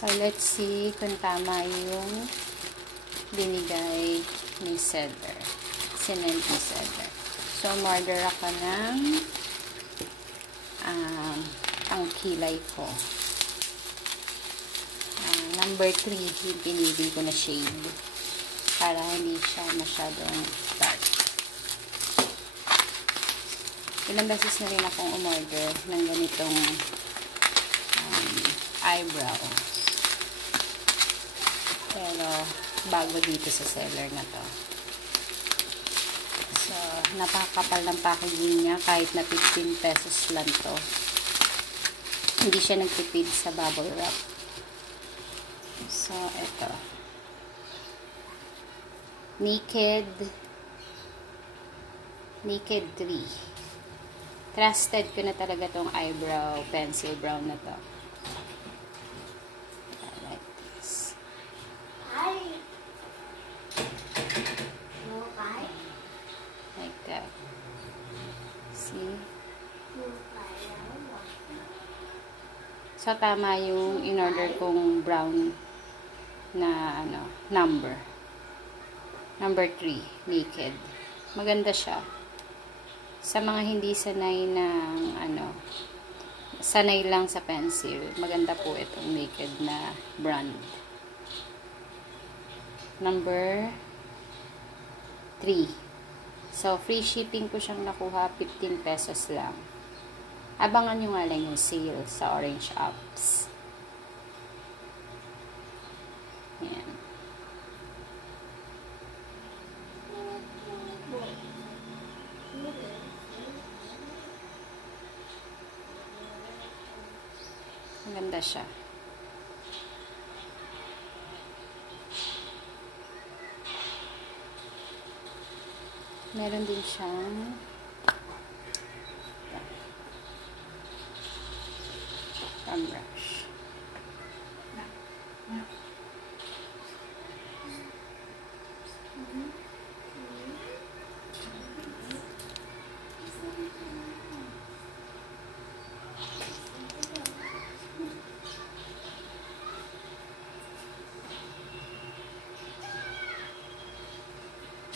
So, let's see kung tama yung binigay ni seller. Sinend ni seller. So, order ako ng ang kilay ko. Number 3 yung pinili ko na shade para hindi siya masyadong dark. Ilang beses na rin akong umorder ng ganitong eyebrow. Pero, bago dito sa seller na to. So, napakapal ng packaging niya kahit na 15 pesos lang to. Hindi siya nagtipid sa bubble wrap. So, ito. Naked 3. Trusted ko na talaga tong eyebrow pencil brown na to. Like this. Like that. See? So, tama yung in-order kong brown na number. Number 3, naked. Maganda siya. Sa mga hindi sanay ng sanay lang sa pencil, maganda po itong naked na brand. Number 3. So, free shipping ko siyang nakuha, 15 pesos lang. Abangan nyo nga lang yung sale sa Orange Apps. Ayan. Maganda siya. Meron din siyang brush.